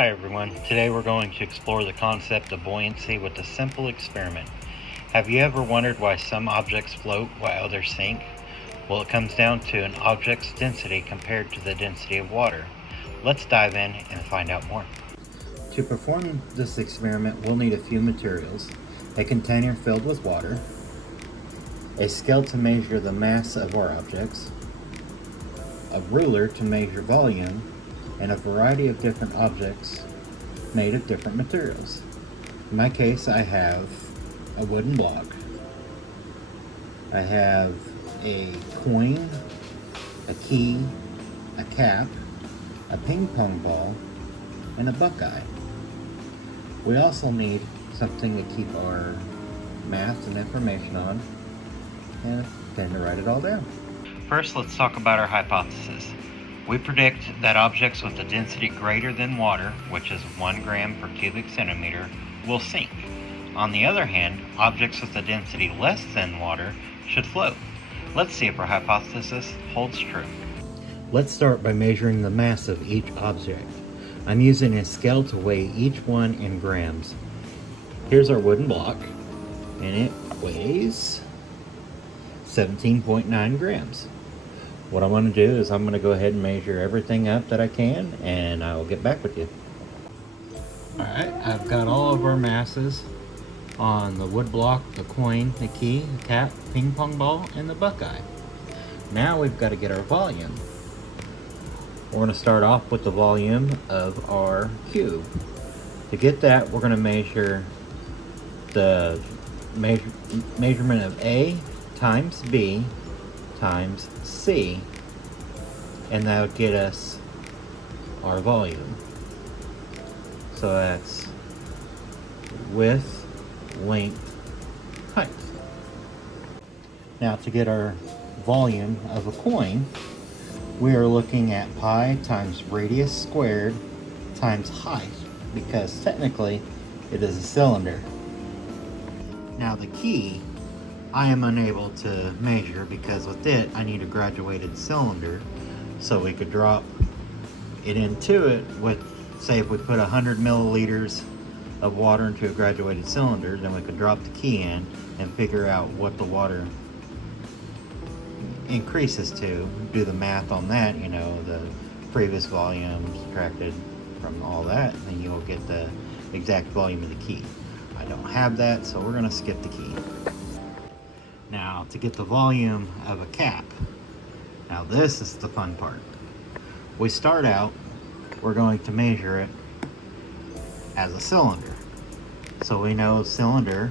Hi everyone, today we're going to explore the concept of buoyancy with a simple experiment. Have you ever wondered why some objects float while others sink? Well, it comes down to an object's density compared to the density of water. Let's dive in and find out more. To perform this experiment, we'll need a few materials: a container filled with water, a scale to measure the mass of our objects, a ruler to measure volume, and a variety of different objects made of different materials. In my case, I have a wooden block, I have a coin, a key, a cap, a ping pong ball, and a buckeye. We also need something to keep our math and information on, and a pen to write it all down. First, let's talk about our hypothesis. We predict that objects with a density greater than water, which is 1 gram per cubic centimeter, will sink. On the other hand, objects with a density less than water should float. Let's see if our hypothesis holds true. Let's start by measuring the mass of each object. I'm using a scale to weigh each one in grams. Here's our wooden block, and it weighs 17.9 grams. What I want to do is I'm going to go ahead and measure everything up that I can, and I will get back with you. Alright, I've got all of our masses on the wood block, the coin, the key, the cap, ping pong ball, and the buckeye. Now we've got to get our volume. We're going to start off with the volume of our cube. To get that, we're going to measure the measurement of A times B times C, and that would get us our volume. So that's width, length, height. Now to get our volume of a coin, we are looking at pi times radius squared times height, because technically it is a cylinder. Now the key I am unable to measure, because with it I need a graduated cylinder, so we could drop it into it with, say if we put 100 milliliters of water into a graduated cylinder, then we could drop the key in and figure out what the water increases to, do the math on that, the previous volume subtracted from all that, and then you will get the exact volume of the key. I don't have that, so we're going to skip the key. Now, to get the volume of a cap, now this is the fun part. We start out, we're going to measure it as a cylinder. So we know cylinder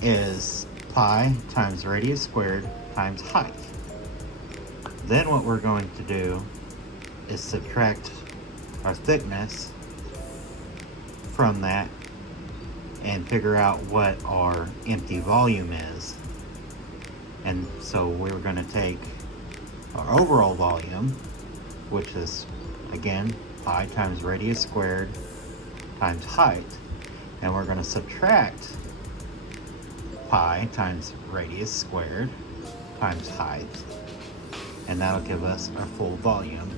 is pi times radius squared times height. Then what we're going to do is subtract our thickness from that and figure out what our empty volume is. And so we're going to take our overall volume, which is again pi times radius squared times height, and we're going to subtract pi times radius squared times height, and that'll give us our full volume.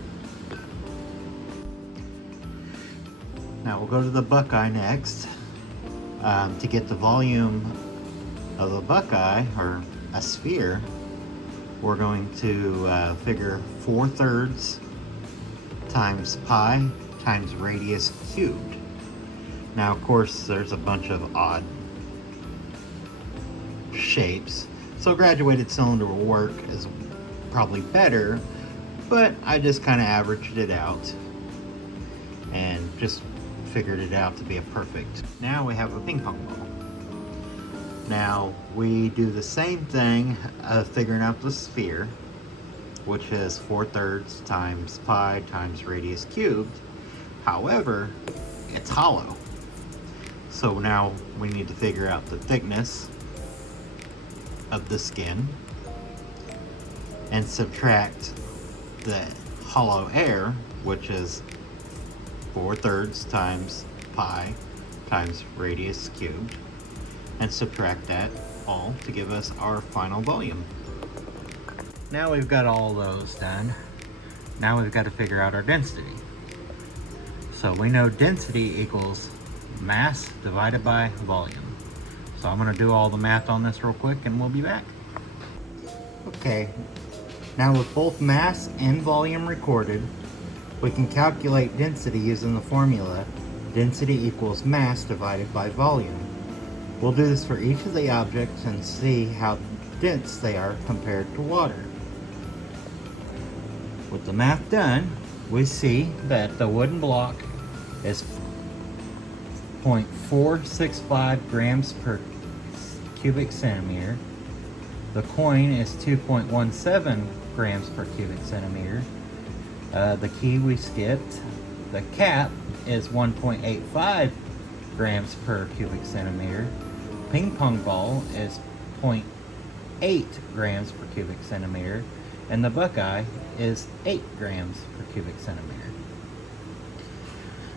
Now we'll go to the buckeye next. To get the volume of a buckeye, or a sphere, we're going to figure 4/3 times pi times radius cubed. Now of course there's a bunch of odd shapes, so graduated cylinder will work is probably better, but I just kind of averaged it out and just figured it out to be a perfect. Now we have a ping pong ball. Now we do the same thing of figuring out the sphere, which is 4/3 times pi times radius cubed. However, it's hollow. So now we need to figure out the thickness of the skin and subtract the hollow air, which is 4/3 times pi times radius cubed, and subtract that all to give us our final volume. Now we've got all those done. Now we've got to figure out our density. So we know density equals mass divided by volume. So I'm going to do all the math on this real quick and we'll be back. Okay, now with both mass and volume recorded, we can calculate density using the formula density equals mass divided by volume. We'll do this for each of the objects and see how dense they are compared to water. With the math done, we see that the wooden block is 0.465 grams per cubic centimeter. The coin is 2.17 grams per cubic centimeter. The key we skipped, the cap, is 1.85 grams per cubic centimeter. Ping pong ball is 0.8 grams per cubic centimeter. And the buckeye is 8 grams per cubic centimeter.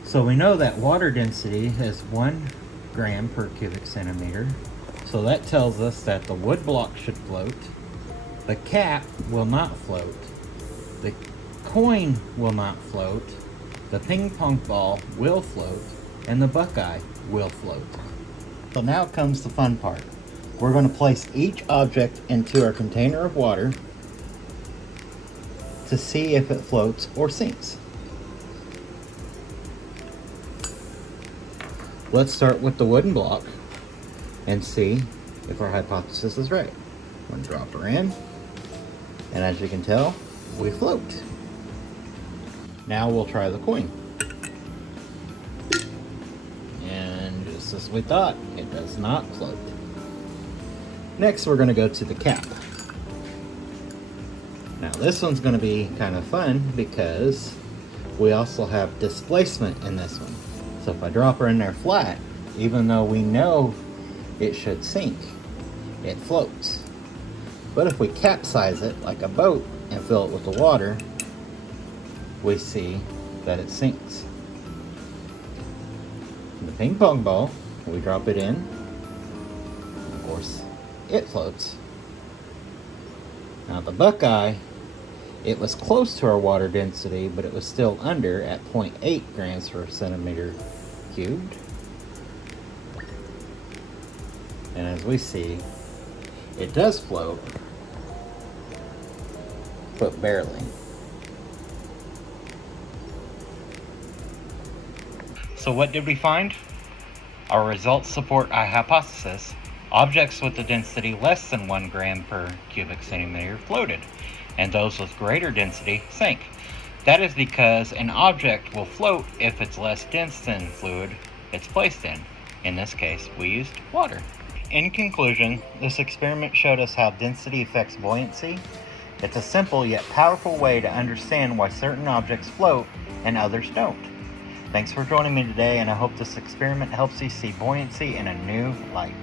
So we know that water density is 1 gram per cubic centimeter. So that tells us that the wood block should float. The cap will not float. The coin will not float. The ping pong ball will float. And the buckeye will float. So now comes the fun part. We're going to place each object into our container of water to see if it floats or sinks. Let's start with the wooden block and see if our hypothesis is right. I'm going to drop her in, and as you can tell, we float. Now we'll try the coin. And just as we thought, it does not float. Next, we're going to go to the cap. Now this one's going to be kind of fun because we also have displacement in this one. So if I drop her in there flat, even though we know it should sink, it floats. But if we capsize it like a boat and fill it with the water, we see that it sinks. The ping pong ball, we drop it in, of course, it floats. Now the buckeye, it was close to our water density, but it was still under at 0.8 grams per centimeter cubed. And as we see, it does float, but barely. So what did we find? Our results support our hypothesis. Objects with a density less than 1 gram per cubic centimeter floated, and those with greater density sank. That is because an object will float if it's less dense than fluid it's placed in. In this case, we used water. In conclusion, this experiment showed us how density affects buoyancy. It's a simple yet powerful way to understand why certain objects float and others don't. Thanks for joining me today, and I hope this experiment helps you see buoyancy in a new light.